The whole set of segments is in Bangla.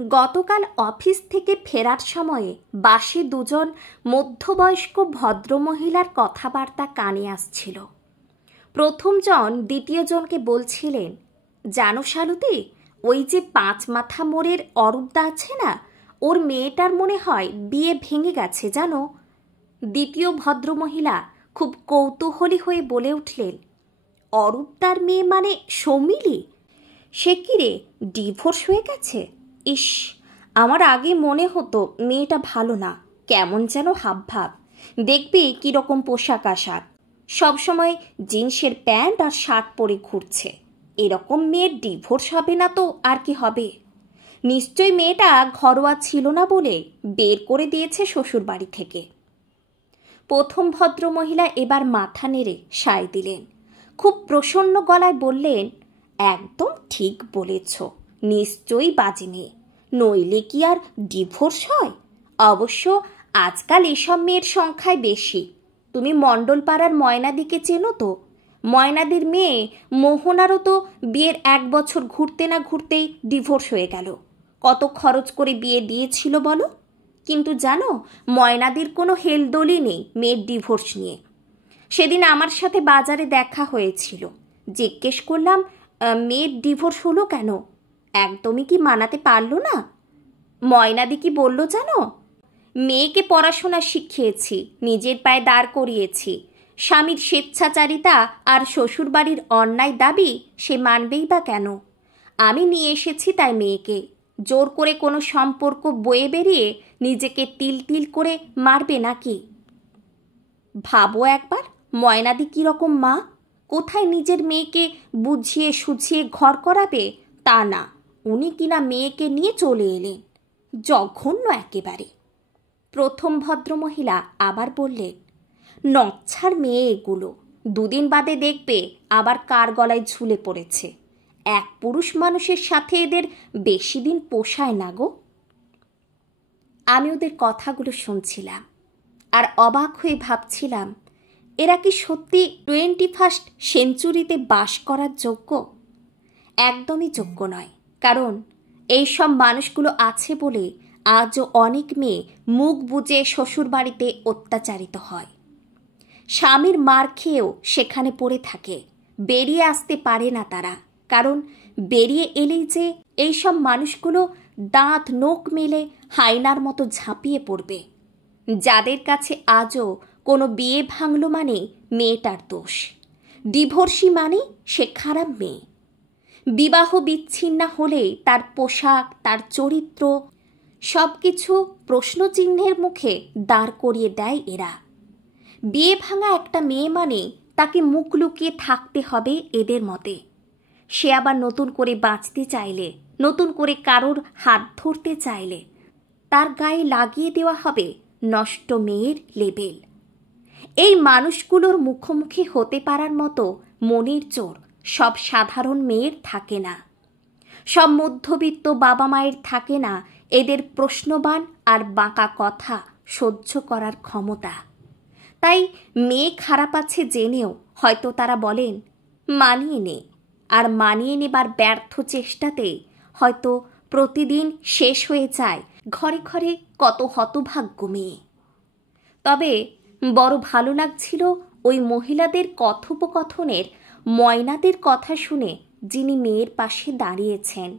গতকাল অফিস থেকে ফেরার সময়ে বাসে দুজন মধ্যবয়স্ক ভদ্রমহিলার কথাবার্তা কানে আসছিল। প্রথমজন দ্বিতীয়জনকে বলছিলেন, জানো শালুতি, ওই যে 5 মাথা মোড়ের অরূপদা আছে না, ওর মেয়েটার মনে হয় বিয়ে ভেঙে গেছে জানো। দ্বিতীয় ভদ্রমহিলা খুব কৌতূহলী হয়ে বলে উঠলেন, অরূপদার মেয়ে মানে সৌমিলি? সে কি রে, ডিভোর্স হয়ে গেছে? ইস, আমার আগে মনে হতো মেয়েটা ভালো না, কেমন যেন হাবভাব, দেখবি কীরকম পোশাক আশাক, সবসময় জিন্সের প্যান্ট আর শার্ট পরে ঘুরছে। এরকম মেয়ের ডিভোর্স হবে না তো আর কি হবে? নিশ্চয়ই মেয়েটা ঘরোয়া ছিল না বলে বের করে দিয়েছে শ্বশুরবাড়ি থেকে। প্রথম ভদ্রমহিলা এবার মাথা নেড়ে সায় দিলেন, খুব প্রসন্ন গলায় বললেন, একদম ঠিক বলেছ, নিশ্চয়ই বাজে মেয়ে, নইলে কি আর ডিভোর্স হয়? অবশ্য আজকাল এসব মেয়ের সংখ্যায় বেশি। তুমি মণ্ডলপাড়ার ময়নাদিকে চেনো তো? ময়নাদির মেয়ে মোহনারও তো বিয়ের 1 বছর ঘুরতে না ঘুরতেই ডিভোর্স হয়ে গেল। কত খরচ করে বিয়ে দিয়েছিল বলো? কিন্তু জানো, ময়নাদির কোনো হেলদোলই নেই মেয়ের ডিভোর্স নিয়ে। সেদিন আমার সাথে বাজারে দেখা হয়েছিল, জিজ্ঞেস করলাম, মেয়ের ডিভোর্স হলো কেন? একদমই কি মানাতে পারলো না? ময়নাদি কি বলল জানো? মেয়েকে পড়াশোনা শিখিয়েছি, নিজের পায়ে দাঁড় করিয়েছি, স্বামীর স্বেচ্ছাচারিতা আর শ্বশুরবাড়ির অন্যায় দাবি সে মানবেই বা কেন? আমি নিয়ে এসেছি তাই মেয়েকে, জোর করে কোনো সম্পর্ক বয়ে বেরিয়ে নিজেকে তিল তিল করে মারবে নাকি? ভাবো একবার, ময়নাদি কীরকম মা, কোথায় নিজের মেয়েকে বুঝিয়ে সুঝিয়ে ঘর করাবে তা না, উনি কিনা মেয়েকে নিয়ে চলে এলেন। জঘন্য একেবারে। প্রথম ভদ্রমহিলা আবার বললেন, নচ্ছার মেয়ে এগুলো, 2 দিন বাদে দেখবে আবার কার গলায় ঝুলে পড়েছে। এক পুরুষ মানুষের সাথে এদের বেশি দিন পোষায় না গো। আমি ওদের কথাগুলো শুনছিলাম আর অবাক হয়ে ভাবছিলাম, এরা কি সত্যি 21st সেঞ্চুরিতে বাস করার যোগ্য? একদমই যোগ্য নয়, কারণ এই সব মানুষগুলো আছে বলে আজও অনেক মেয়ে মুখ বুজে শ্বশুরবাড়িতে অত্যাচারিত হয়। স্বামীর মার খেয়েও সেখানে পড়ে থাকে, বেরিয়ে আসতে পারে না তারা, কারণ বেরিয়ে এলেই যে এই সব মানুষগুলো দাঁত নোক মেলে হায়নার মতো ঝাঁপিয়ে পড়বে। যাদের কাছে আজও কোনো বিয়ে ভাঙলো মানে মেয়েটার দোষ, ডিভোর্সি মানে সে খারাপ মেয়ে, বিবাহ বিচ্ছিন্ন হলে তার পোশাক, তার চরিত্র সব কিছু প্রশ্নচিহ্নের মুখে দাঁড় করিয়ে দেয় এরা। বিয়ে ভাঙা একটা মেয়ে মানে তাকে মুখ লুকিয়ে থাকতে হবে এদের মতে। সে আবার নতুন করে বাঁচতে চাইলে, নতুন করে কারোর হাত ধরতে চাইলে তার গায়ে লাগিয়ে দেওয়া হবে নষ্ট মেয়ের লেবেল। এই মানুষগুলোর মুখোমুখি হতে পারার মতো মনের জোর সব সাধারণ মেয়ের থাকে না, সব মধ্যবিত্ত বাবা মায়ের থাকে না এদের প্রশ্নবান আর বাঁকা কথা সহ্য করার ক্ষমতা। তাই মেয়ে খারাপ আছে জেনেও হয়তো তারা বলেন, মানিয়ে নে, আর মানিয়ে নেবার ব্যর্থ চেষ্টাতে হয়তো প্রতিদিন শেষ হয়ে যায় ঘরে ঘরে কত হতভাগ্য মেয়ে। তবে বড় ভালো লাগছিল ওই মহিলাদের কথোপকথনের ময়নাদের কথা শুনে, যিনি মেয়ের পাশে দাঁড়িয়েছেন।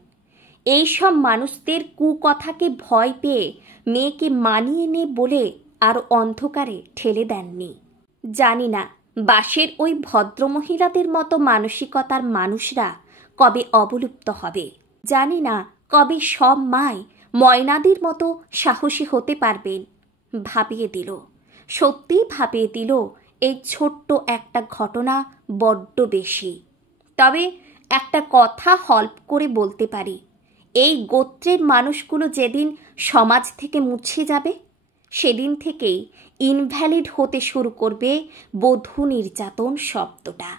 এই সব মানুষদের কুকথাকে ভয় পেয়ে মেয়েকে মানিয়ে নে বলে আর অন্ধকারে ঠেলে দেননি। জানি না বাসের ওই ভদ্রমহিলাদের মতো মানসিকতার মানুষরা কবে অবলুপ্ত হবে, জানি না কবে সব মায় ময়নাদির মতো সাহসী হতে পারবেন। ভাবিয়ে দিল, সত্যিই ভাবিয়ে দিল এই ছোট্ট একটা ঘটনা বড্ড বেশি। তবে একটা কথা হল্প করে বলতে পারি, এই গোত্রের মানুষগুলো যেদিন সমাজ থেকে মুছে যাবে, সেদিন থেকেই ইনভ্যালিড হতে শুরু করবে বধূ নির্যাতন শব্দটা।